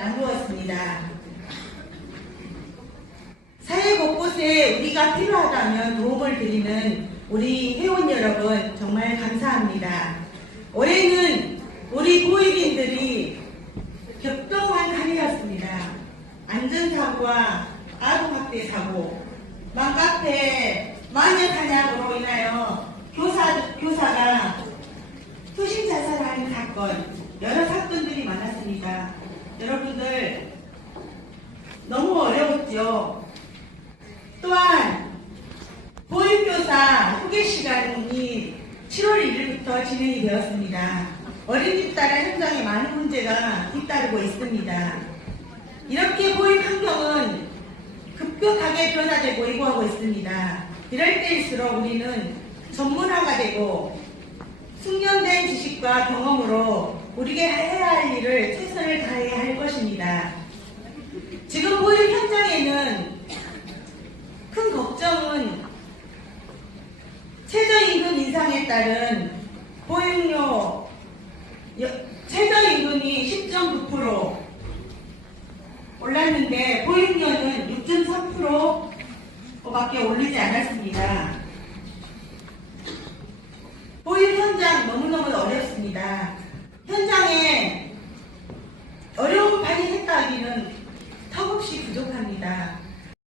나누었습니다. 사회 곳곳에 우리가 필요하다면 도움을 드리는 우리 회원 여러분 정말 감사합니다. 올해는 우리 보육인들이 격동한 한 해였습니다. 안전사고와 아동학대 사고, 맘카페 마녀 사냥으로 인하여 교사, 교사가 투신 자살하는 사건, 여러 사건들이 많았습니다. 여러분들, 너무 어려웠죠? 또한, 보육교사 후계 시간이 7월 1일부터 진행이 되었습니다. 어린이집 따라 현장에 많은 문제가 뒤따르고 있습니다. 이렇게 보육 환경은 급격하게 변화되고 이고하고 있습니다. 이럴 때일수록 우리는 전문화가 되고 숙련된 지식과 경험으로 우리가 해야 할 일을 최선을 다해야 할 것입니다. 지금 보육 현장에는 큰 걱정은 최저임금 인상에 따른 보육료 여- 최저임금이 10.9% 올랐는데 보육료는 6.3%밖에 오르지 않았습니다. 보육 현장 너무너무 어렵습니다.